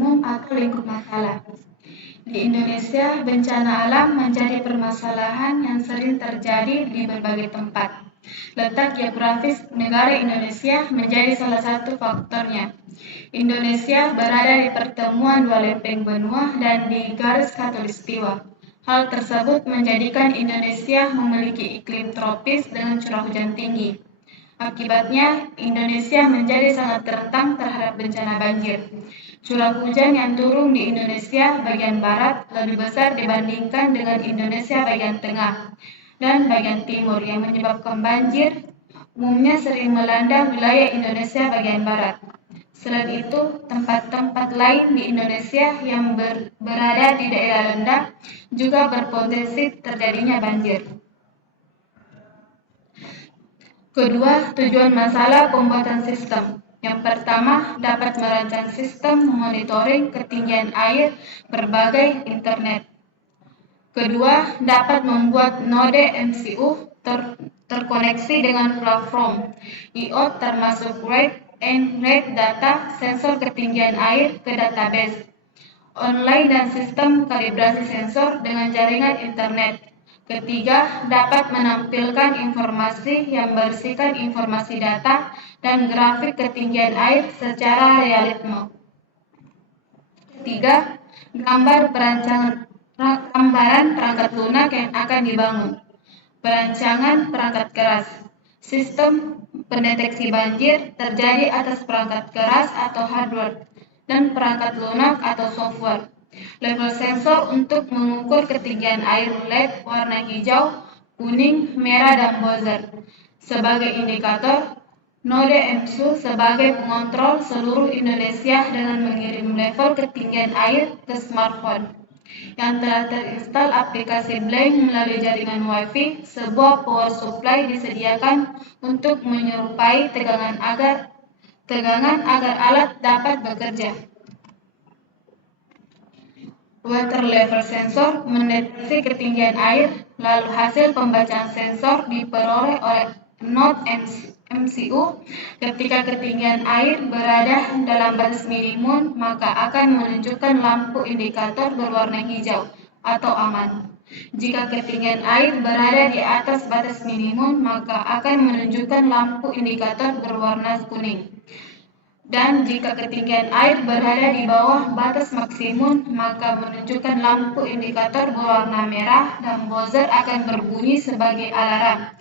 umum atau lingkup masalah. Di Indonesia, bencana alam menjadi permasalahan yang sering terjadi di berbagai tempat. Letak geografis negara Indonesia menjadi salah satu faktornya. Indonesia berada di pertemuan dua lempeng benua dan di garis khatulistiwa. Hal tersebut menjadikan Indonesia memiliki iklim tropis dengan curah hujan tinggi. Akibatnya, Indonesia menjadi sangat rentan terhadap bencana banjir. Curah hujan yang turun di Indonesia bagian barat lebih besar dibandingkan dengan Indonesia bagian tengah dan bagian timur yang menyebabkan banjir umumnya sering melanda wilayah Indonesia bagian barat. Selain itu, tempat-tempat lain di Indonesia yang berada di daerah rendah juga berpotensi terjadinya banjir. Kedua, tujuan masalah pembuatan sistem. Yang pertama, dapat merancang sistem monitoring ketinggian air berbagai internet. Kedua, dapat membuat node MCU terkoneksi dengan platform IoT termasuk read and write data sensor ketinggian air ke database online dan sistem kalibrasi sensor dengan jaringan internet. Ketiga, dapat menampilkan informasi yang berisikan informasi data dan grafik ketinggian air secara realisme. Ketiga, gambaran perangkat lunak yang akan dibangun. Perancangan perangkat keras. Sistem pendeteksi banjir terjadi atas perangkat keras atau hardware dan perangkat lunak atau software. Level sensor untuk mengukur ketinggian air LED warna hijau, kuning, merah, dan buzzer sebagai indikator. Node MCU sebagai pengontrol seluruh Indonesia dengan mengirim level ketinggian air ke smartphone yang telah terinstall aplikasi Blank melalui jaringan Wi-Fi. Sebuah power supply disediakan untuk menyerupai tegangan agar alat dapat bekerja. Water level sensor mendeteksi ketinggian air, lalu hasil pembacaan sensor diperoleh oleh node MCU. Ketika ketinggian air berada dalam batas minimum, maka akan menunjukkan lampu indikator berwarna hijau atau aman. Jika ketinggian air berada di atas batas minimum, maka akan menunjukkan lampu indikator berwarna kuning. Dan jika ketinggian air berada di bawah batas maksimum, maka menunjukkan lampu indikator berwarna merah dan buzzer akan berbunyi sebagai alarm.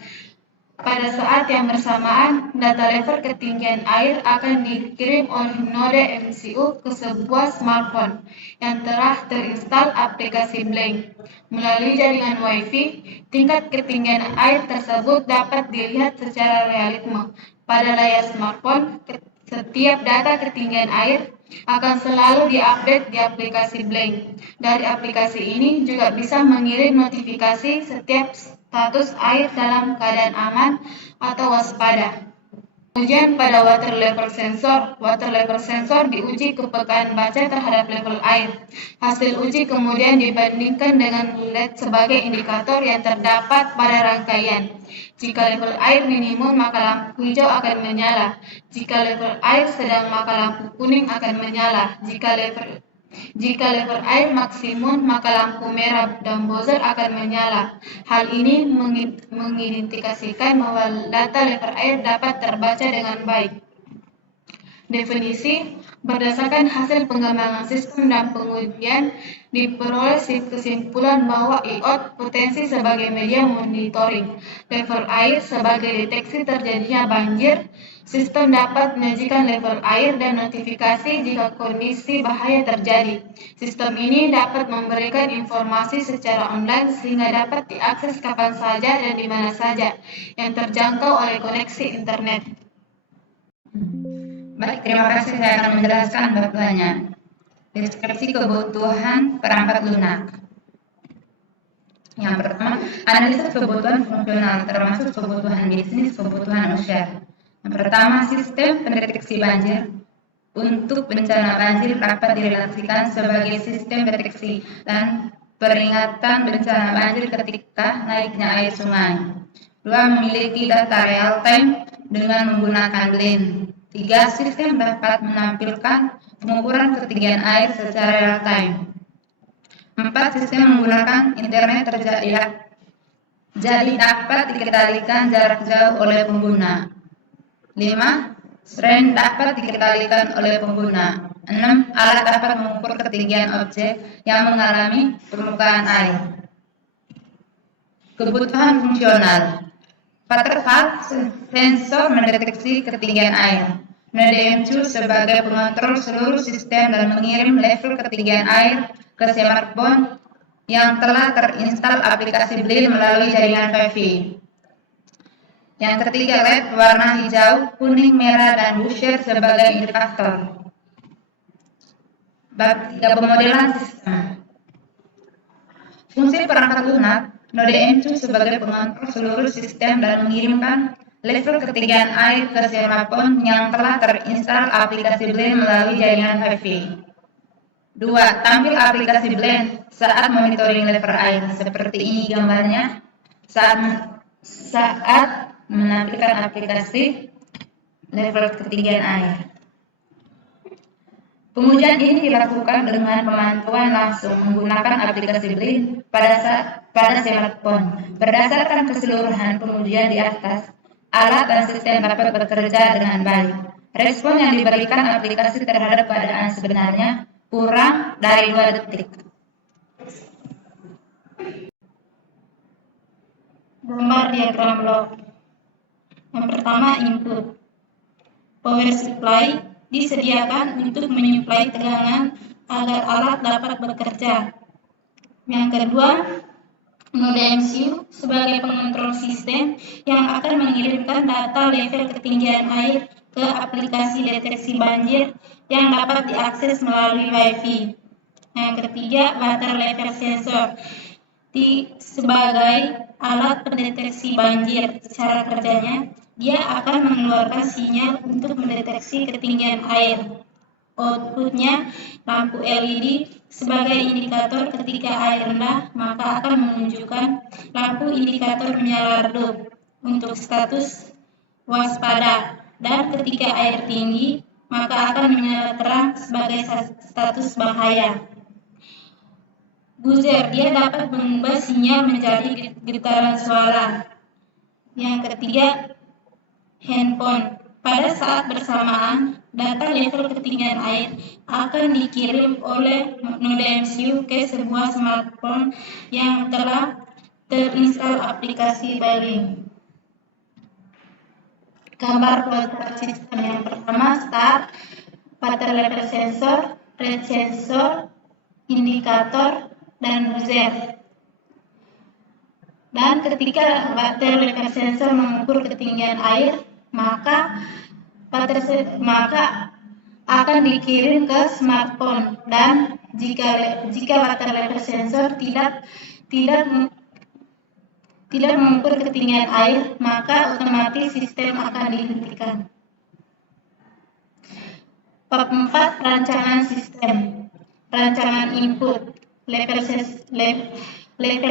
Pada saat yang bersamaan, data level ketinggian air akan dikirim oleh node MCU ke sebuah smartphone yang telah terinstall aplikasi Blank. Melalui jaringan Wi-Fi, tingkat ketinggian air tersebut dapat dilihat secara realisme pada layar smartphone. Setiap data ketinggian air akan selalu diupdate di aplikasi Blank. Dari aplikasi ini juga bisa mengirim notifikasi setiap status air dalam keadaan aman atau waspada. Ujian pada water level sensor. Water level sensor diuji kepekaan baca terhadap level air. Hasil uji kemudian dibandingkan dengan LED sebagai indikator yang terdapat pada rangkaian. Jika level air minimum, maka lampu hijau akan menyala. Jika level air sedang, maka lampu kuning akan menyala. Jika level air maksimum, maka lampu merah dan buzzer akan menyala. Hal ini mengindikasikan bahwa data level air dapat terbaca dengan baik. Definisi, berdasarkan hasil pengembangan sistem dan pengujian, diperoleh kesimpulan bahwa IoT potensi sebagai media monitoring level air sebagai deteksi terjadinya banjir. Sistem dapat menyajikan level air dan notifikasi jika kondisi bahaya terjadi. Sistem ini dapat memberikan informasi secara online sehingga dapat diakses kapan saja dan di mana saja yang terjangkau oleh koneksi internet. Baik, terima kasih. Saya akan menjelaskan bab-babnya. Deskripsi kebutuhan perangkat lunak. Yang pertama, analisis kebutuhan fungsional termasuk kebutuhan bisnis, kebutuhan usaha. Yang pertama, sistem pendeteksi banjir. Untuk bencana banjir dapat direlasikan sebagai sistem deteksi dan peringatan bencana banjir ketika naiknya air sungai. Dua, memiliki data real time dengan menggunakan Blank. 3. Sistem dapat menampilkan pengukuran ketinggian air secara real time. 4. Sistem menggunakan internet terjadi jadi dapat dikendalikan jarak jauh oleh pengguna. 5. Range dapat dikendalikan oleh pengguna. 6. Alat dapat mengukur ketinggian objek yang mengalami permukaan air. Kebutuhan fungsional. Waterfall sensor mendeteksi ketinggian air. Node MCU sebagai pengontrol seluruh sistem dan mengirim level ketinggian air ke smartphone yang telah terinstal aplikasi BLIN melalui jaringan Wi-Fi. Yang ketiga, LED warna hijau, kuning, merah, dan buzzer sebagai indikator. Bab 3, pemodelan sistem. Fungsi perangkat lunak. Node MCU sebagai pengontrol seluruh sistem dan mengirimkan level ketinggian air ke smartphone yang telah terinstal aplikasi BLIN melalui jaringan Wi-Fi. 2. Tampil aplikasi BLIN saat monitoring level air. Seperti ini gambarnya saat menampilkan aplikasi level ketinggian air. Pengujian ini dilakukan dengan pemantauan langsung menggunakan aplikasi BLIN pada smartphone. Berdasarkan keseluruhan pengujian di atas, alat dan sistem dapat bekerja dengan baik. Respon yang diberikan aplikasi terhadap keadaan sebenarnya kurang dari 2 detik. Gambar diagram log. Yang pertama, input. Power supply disediakan untuk menyuplai tegangan agar alat dapat bekerja. Yang kedua, node MCU sebagai pengontrol sistem yang akan mengirimkan data level ketinggian air ke aplikasi deteksi banjir yang dapat diakses melalui Wi-Fi. Yang ketiga, water level sensor sebagai alat pendeteksi banjir. Cara kerjanya, dia akan mengeluarkan sinyal untuk mendeteksi ketinggian air. Outputnya, lampu LED sebagai indikator ketika air rendah, maka akan menunjukkan lampu indikator menyala redup untuk status waspada, dan ketika air tinggi, maka akan menyala terang sebagai status bahaya. Buzzer, dia dapat mengubah sinyal menjadi getaran suara. Yang ketiga, handphone. Pada saat bersamaan, data level ketinggian air akan dikirim oleh node MCU ke sebuah smartphone yang telah terinstall aplikasi BLIN. Gambar plot sistem yang pertama, start, water level sensor, red sensor, indikator, dan buzzer. Dan ketika water level sensor mengukur ketinggian air, maka akan dikirim ke smartphone, dan jika water level sensor tidak mengukur ketinggian air, maka otomatis sistem akan dihentikan. Bab 4, rancangan sistem. Rancangan input. Level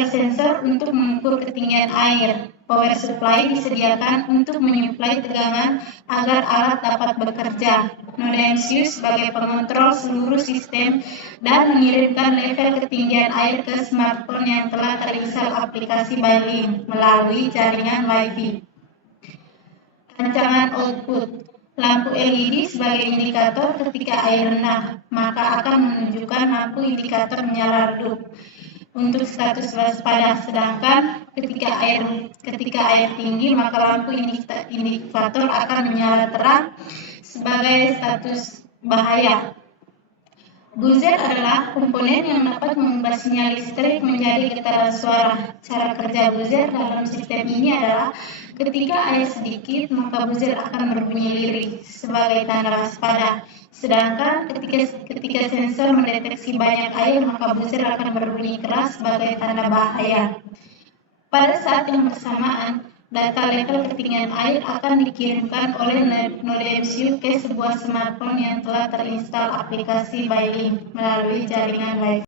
sensor untuk mengukur ketinggian air. Power supply disediakan untuk menyuplai tegangan agar alat dapat bekerja. Node MCU sebagai pengontrol seluruh sistem dan mengirimkan level ketinggian air ke smartphone yang telah terinstall aplikasi BLIN melalui jaringan Wi-Fi. Rancangan output. Lampu LED sebagai indikator ketika air rendah, maka akan menunjukkan lampu indikator menyala redup untuk status waspada. Sedangkan ketika air tinggi, maka lampu indikator akan menyala terang sebagai status bahaya. Buzzer adalah komponen yang dapat mengubah sinyal listrik menjadi getaran suara. Cara kerja buzzer dalam sistem ini adalah ketika air sedikit, maka buzzer akan berbunyi lirih sebagai tanda waspada. Sedangkan ketika sensor mendeteksi banyak air, maka buzzer akan berbunyi keras sebagai tanda bahaya. Pada saat yang bersamaan, data level ketinggian air akan dikirimkan oleh node MCU ke sebuah smartphone yang telah terinstall aplikasi BLIN melalui jaringan Wi-Fi.